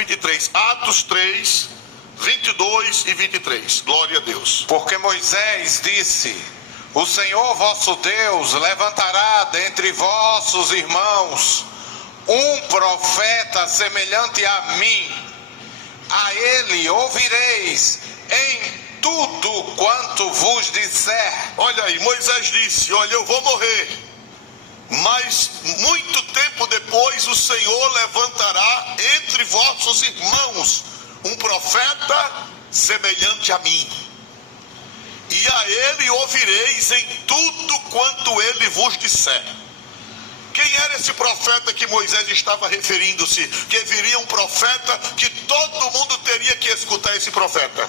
23. Atos 3, 22 e 23. Glória a Deus. Porque Moisés disse: o Senhor vosso Deus levantará dentre vossos irmãos um profeta semelhante a mim. A ele ouvireis em tudo quanto vos disser. Olha aí, Moisés disse: olha, eu vou morrer, mas muito tempo depois o Senhor levantará entre vossos irmãos um profeta semelhante a mim. E a ele ouvireis em tudo quanto ele vos disser. Quem era esse profeta que Moisés estava referindo-se? Que viria um profeta que todo mundo teria que escutar esse profeta.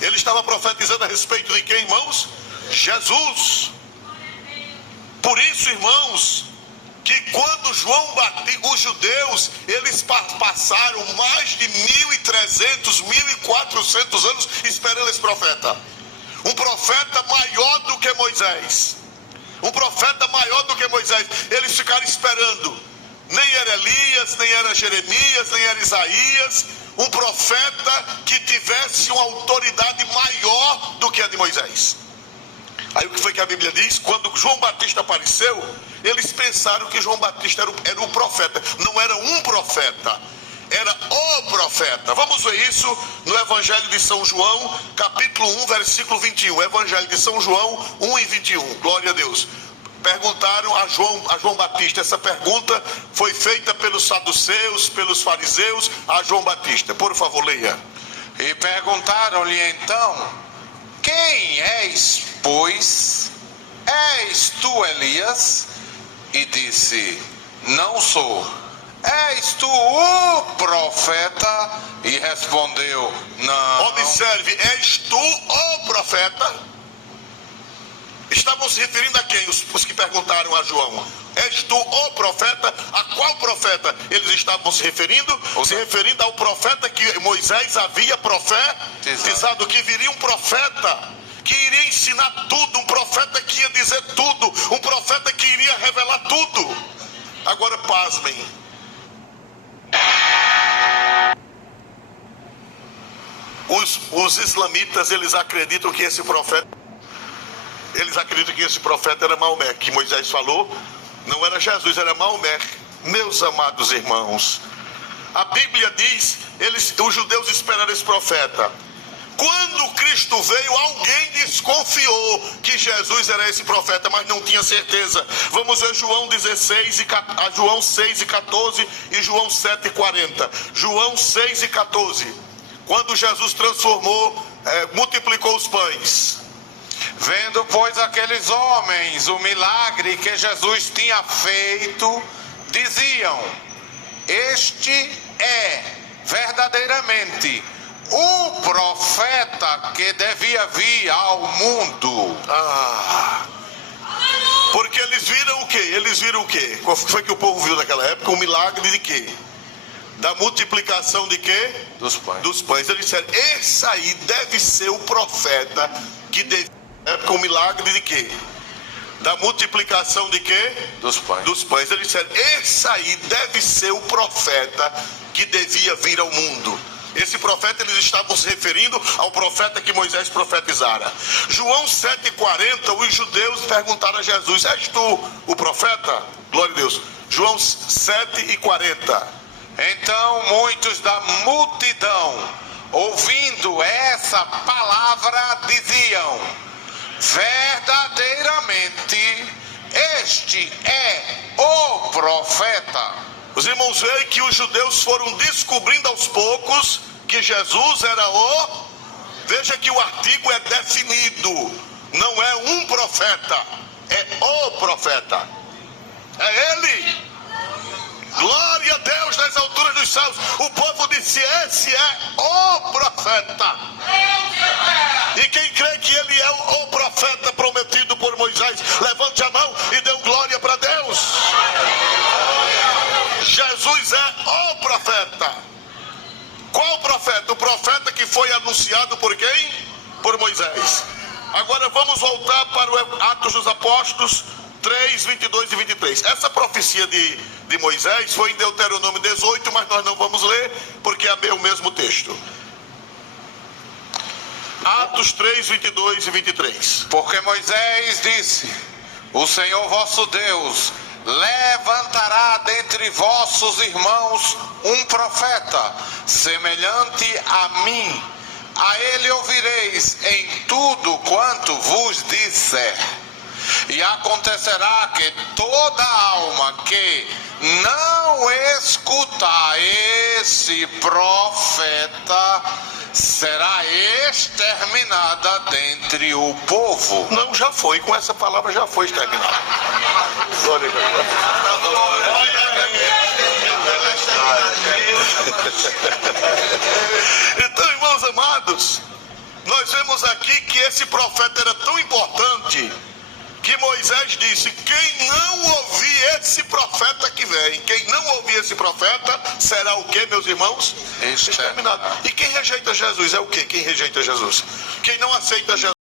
Ele estava profetizando a respeito de quem, irmãos? Jesus. Por isso, irmãos, que quando João Batista, os judeus, eles passaram mais de 1.300, 1.400 anos esperando esse profeta. Um profeta maior do que Moisés. Um profeta maior do que Moisés. Eles ficaram esperando. Nem era Elias, nem era Jeremias, nem era Isaías. Um profeta que tivesse uma autoridade maior do que a de Moisés. Aí o que foi que a Bíblia diz? Quando João Batista apareceu, eles pensaram que João Batista era um profeta. Não era um profeta, era o profeta. Vamos ver isso no Evangelho de São João, capítulo 1, versículo 21. Evangelho de São João 1 e 21. Glória a Deus. Perguntaram a João Batista. Essa pergunta foi feita pelos saduceus, pelos fariseus, a João Batista. Por favor, leia. E perguntaram-lhe então: quem és, pois? És tu Elias? E disse: não sou. És tu o profeta? E respondeu: não. Observe, és tu o profeta? Estavam se referindo a quem? Os que perguntaram a João: és tu o profeta? A qual profeta eles estavam se referindo? Se referindo ao profeta que Moisés havia profetizado, que viria um profeta que iria ensinar tudo, um profeta que ia dizer tudo, um profeta que iria revelar tudo. Agora pasmem. Os islamitas, eles acreditam que esse profeta era Maomé, que Moisés falou. Não era Jesus, era Maomé. Meus amados irmãos, a Bíblia diz, os judeus esperaram esse profeta. Quando Cristo veio, alguém desconfiou que Jesus era esse profeta, mas não tinha certeza. Vamos ver João 6 e 14 e João 7 e 40. João 6 e 14. Quando Jesus multiplicou os pães. Vendo, pois, aqueles homens o milagre que Jesus tinha feito, diziam: este é verdadeiramente o profeta que devia vir ao mundo. Porque eles viram o quê? Eles viram o quê? Qual foi que o povo viu naquela época? O milagre de quê? Da multiplicação de quê? Dos pães. Eles disseram: esse aí deve ser o profeta que devia. Época, o milagre de quê? Da multiplicação de quê? Dos pães. Eles disseram: esse aí deve ser o profeta que devia vir ao mundo. Esse profeta, eles estavam se referindo ao profeta que Moisés profetizara. João 7,40, os judeus perguntaram a Jesus: és tu o profeta? Glória a Deus. João 7,40. Então muitos da multidão, ouvindo essa palavra, diziam: verdadeiramente este é o profeta. Os irmãos veem que os judeus foram descobrindo aos poucos que Jesus era o... Veja que o artigo é definido. Não é um profeta, é o profeta. É ele. Glória a Deus nas alturas dos céus. O povo disse: esse é o profeta. E quem crê que ele é o profeta prometido por Moisés, levante a mão e dê glória para Deus. Jesus é o profeta. Qual profeta? O profeta que foi anunciado por quem? Por Moisés. Agora vamos voltar para o Atos dos Apóstolos 3, 22 e 23. Essa profecia de Moisés foi em Deuteronômio 18, mas nós não vamos ler, porque é o mesmo texto. Atos 3, 22 e 23. Porque Moisés disse: o Senhor vosso Deus levantará dentre vossos irmãos um profeta, semelhante a mim. A ele ouvireis em tudo quanto vos disser. E acontecerá que toda alma que não escutar esse profeta será exterminada dentre o povo. Não, já foi, com essa palavra já foi exterminada. Glória a Deus. Então, irmãos amados, nós vemos aqui que esse profeta era tão importante que Moisés disse: quem não ouvir esse profeta que vem, quem não ouvir esse profeta, será o que, meus irmãos? Exterminado. E quem rejeita Jesus é o que? Quem rejeita Jesus? Quem não aceita Jesus